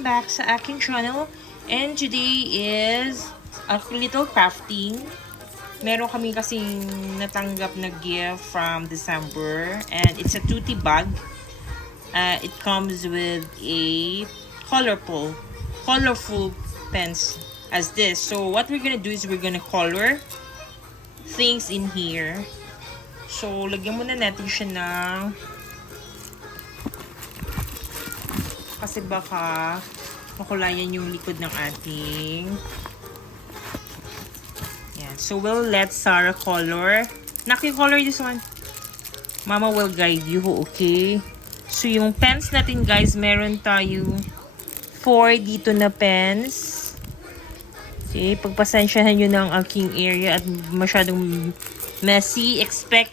Welcome back sa aking channel. And today is a little crafting. Meron kami kasing natanggap na gift from December. And it's a tutti bag. It comes with a colorful pens as this. So what we're gonna do is we're gonna color things in here. So lagyan muna natin siya ng, kasi baka makulayan yung likod ng ating. Yan. So we'll let Sarah color. Naki-color this one. Mama will guide you, okay? So yung pens natin, guys, meron tayo 4 dito na pens. Okay, pagpasensyahan nyo ng aking area at masyadong messy. Expect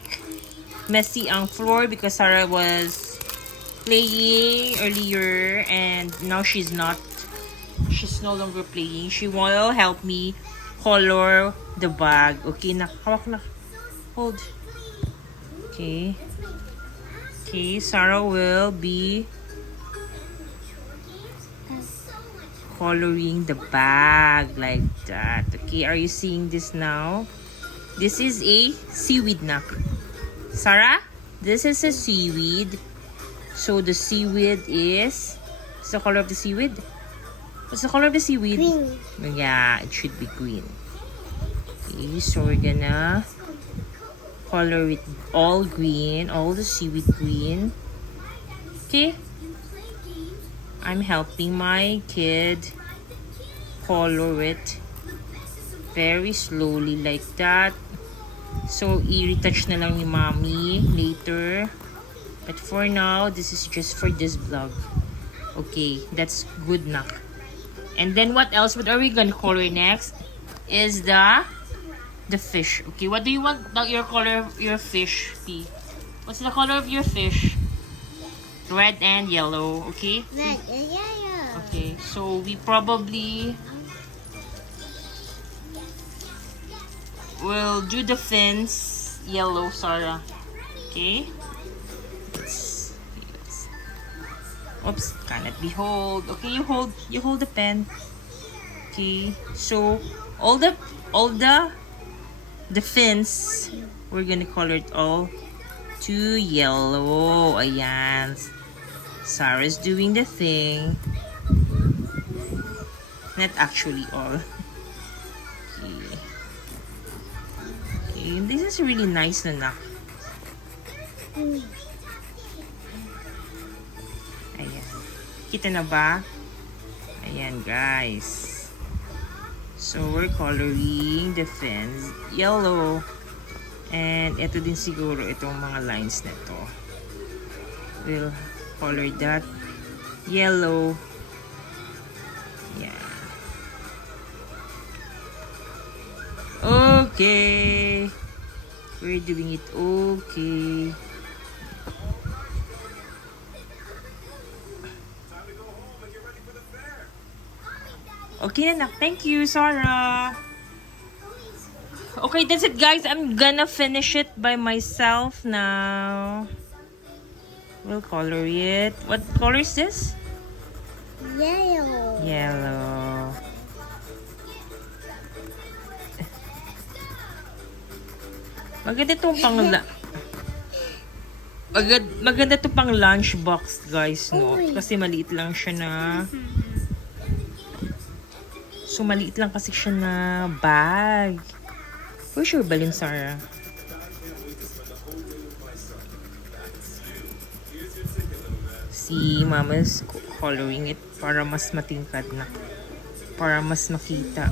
messy ang floor because Sarah was playing earlier and now she's no longer playing. She will help me color the bag. Okay, hawak na. Hold. Okay, Sarah will be coloring the bag like that. Okay, are you seeing this now? This is a seaweed na. Sarah, this is a seaweed. So the seaweed is, what's the color of the seaweed? What's the color of the seaweed? Green. Yeah, it should be green. Okay, so we're gonna color it all green, all the seaweed green. Okay, I'm helping my kid color it very slowly like that. So i-retouch na lang ni mommy later. But for now, this is just for this vlog. Okay, that's good na. And then what else? What are we gonna color next? Is the fish. Okay, what do you want your color of your fish, P? What's the color of your fish? Red and yellow, okay? Red and yellow. Okay, so we probably will do the fins yellow, Sarah. Okay? Oops, cannot be hold. Okay, you hold the pen. Okay, so all the fins, we're gonna color it all to yellow. Ayan. Sarah's doing the thing. Not actually all. Okay. Okay, this is really nice na. Ayan. Kita na ba? Ayan, guys. So, we're coloring the fins yellow. And ito din siguro itong mga lines na to. We'll color that yellow. Ayan. Okay. We're doing it okay. Okay na. Thank you, Sarah. Okay, that's it, guys. I'm gonna finish it by myself now. We'll color it. What color is this? Yellow. Yellow. Maganda itong maganda itong pang lunchbox, guys, no? Kasi maliit lang siya na. So, maliit lang kasi siya na bag. Where's your balloon, Sarah? Si Mama's coloring it para mas matingkad na. Para mas makita.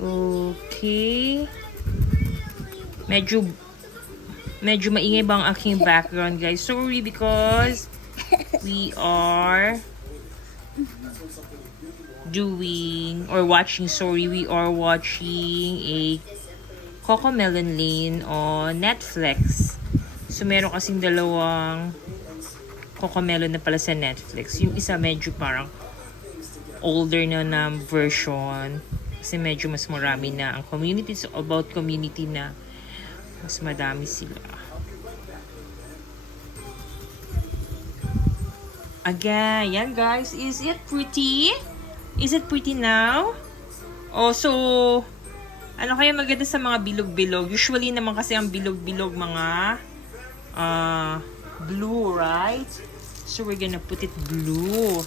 Okay. Medyo maingay ba ang aking background, guys? Sorry because we are watching a Cocomelon Lane on Netflix. So, meron kasing dalawang Cocomelon na pala sa Netflix. Yung isa medyo parang older na version. Kasi medyo mas marami na. Ang community is about community na. Mas madami sila. Again, yan guys. Is it pretty? Is it pretty now? Oh, so, ano kaya maganda sa mga bilog-bilog? Usually naman kasi ang bilog-bilog mga blue, right? So, we're gonna put it blue.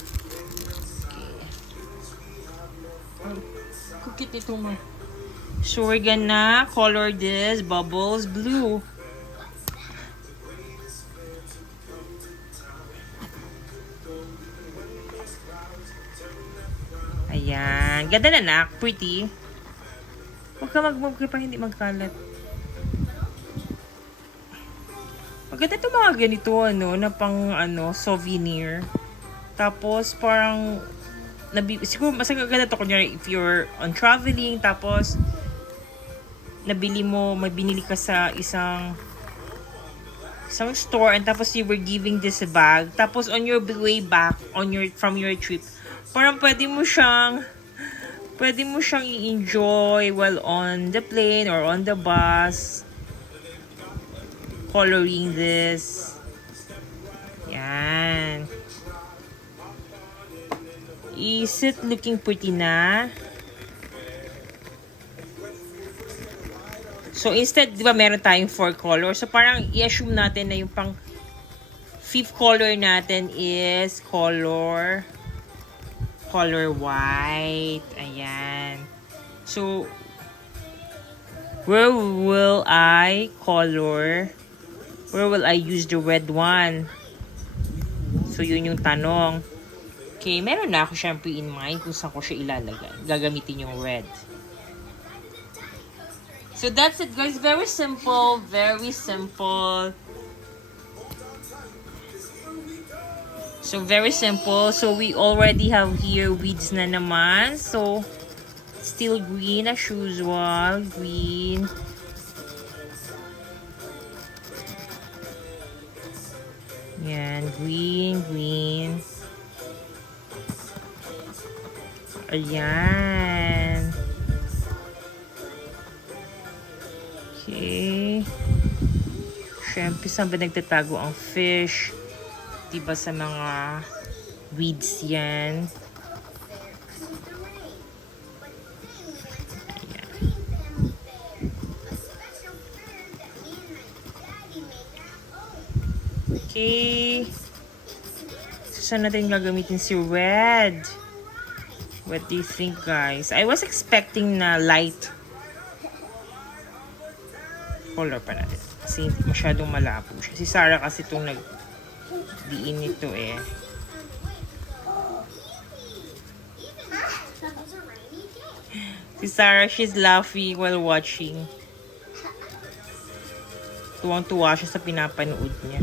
Kukit ito mo. So, we're gonna color this bubbles blue. Ayan. Ganda na nak. Pretty. Huwag ka mag-move pa hindi magkalat. Maganda ito mga ganito, ano, na pang, ano, souvenir. Tapos, parang, siguro, mas maganda to, kunyari, if you're on traveling, tapos, may binili ka sa isang store, and tapos you were giving this bag, tapos on your way back, from your trip, parang pwede mo siyang i-enjoy while on the plane or on the bus, coloring this. Yan. Is it looking pretty na? So, instead, di ba meron tayong 4 colors? So, parang i-assume natin na yung pang 5th color natin is color white. Ayan. So, where will I use the red one? So, yun yung tanong. Okay, meron na ako syempre in mind kung saan ko siya ilalagay. Gagamitin yung red. So, that's it guys. Very simple. Very simple. So, very simple. So, we already have here weeds na naman. So, still green as usual. Green. Yan. Green. Ayan. Okay. Siyempre, saan ba nagtatago ang fish? Diba sa mga weeds yan? Ayan. Okay. So, saan natin gagamitin si red? What do you think, guys? I was expecting na light color pa natin. Kasi masyadong malabo siya. Si Sarah kasi itong nagdiin nito eh. Si Sarah, she's laughing while watching. Tuwang-tuwa siya sa pinapanood niya.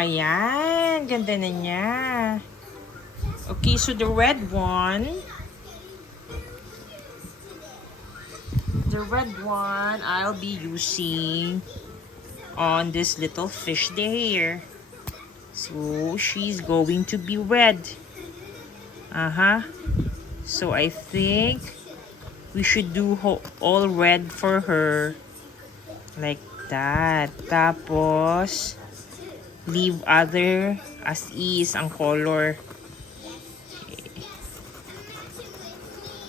Ayan, ganda na niya. Okay, so the red one, I'll be using on this little fish there. So, she's going to be red. So, I think we should do all red for her. Like that. Tapos, leave other as is ang color. Okay.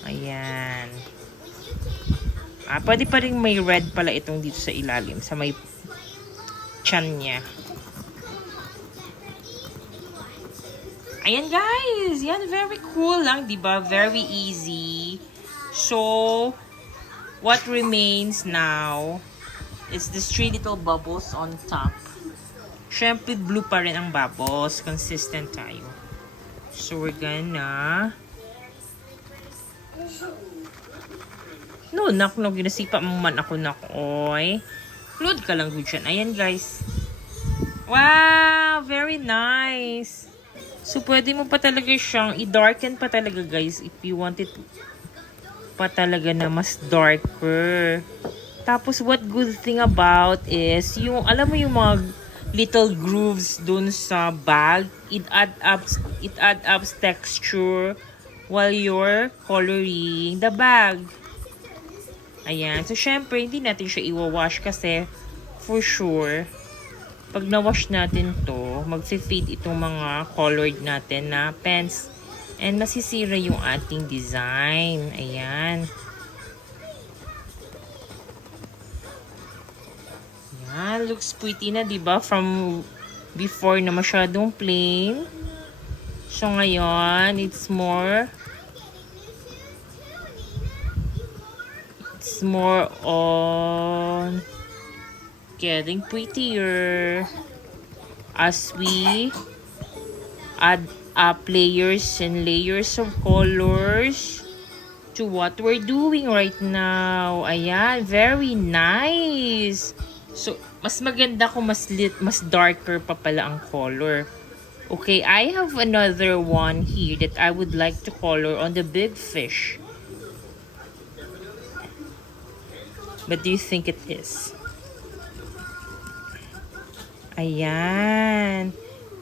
Ayan. Pwede pa rin may red pala itong dito sa ilalim, sa may chan niya. Ayan guys, yan, very cool lang, diba? Very easy. So, what remains now is these 3 little bubbles on top. Syempre, blue pa rin ang bubbles. Consistent tayo. So, we're gonna... No, ginasipa mo man ako, oy. Load ka lang, good yan. Ayan, guys. Wow! Very nice. So, pwede mo pa talaga siyang i-darken pa talaga, guys, if you want it pa talaga na mas darker. Tapos what good thing about is yung alam mo yung mga little grooves dun sa bag, it add up texture while you're coloring the bag. Ayan. So syempre hindi natin siya iwawash kasi for sure pag na-wash natin to, magsi-fade itong mga colored natin na pens and masisira yung ating design. Ayan. Ayan, looks pretty na, 'di ba? From before na masyadong plain. So ngayon, it's more on getting prettier as we add up layers and layers of colors to what we're doing right now. Ayan, very nice. So, mas maganda kung mas darker pa pala ang color. Okay, I have another one here that I would like to color on the big fish. What do you think it is? Ayan.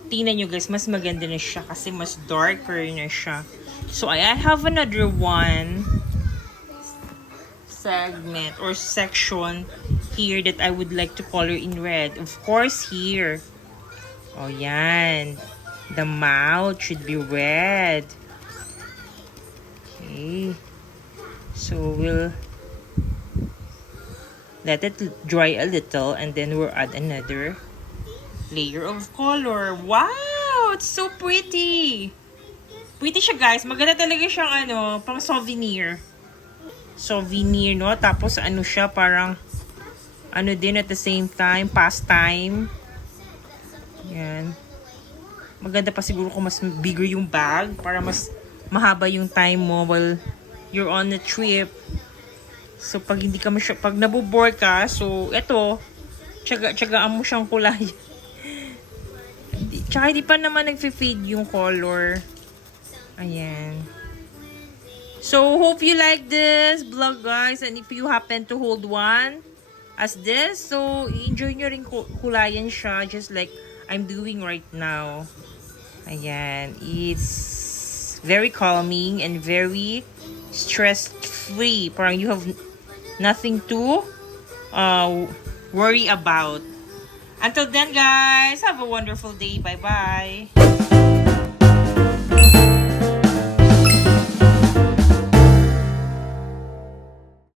Tingnan nyo guys, mas maganda na siya kasi mas darker na siya. So, I have another one segment or section here that I would like to color in red. Of course, here. Oh, yan. The mouth should be red. Okay. So, we'll let it dry a little and then we'll add another layer of color. Wow! It's so pretty! Pretty siya guys. Maganda talaga siyang pang souvenir. Souvenir, no? Tapos ano siya, parang din at the same time, pastime. Yan. Maganda pa siguro kung mas bigger yung bag para mas mahaba yung time mo while you're on a trip. So, pag hindi ka pag nabobore ka, so, eto, tsagaan mo siyang kulay. Tsaka hindi pa naman nag-fade yung color. Ayan. So, hope you like this vlog, guys. And if you happen to hold one as this, so, enjoy nyo rin kulayan siya just like I'm doing right now. Ayan. It's very calming and very stress-free. Parang you have nothing to worry about. Until then, guys, have a wonderful day. Bye-bye.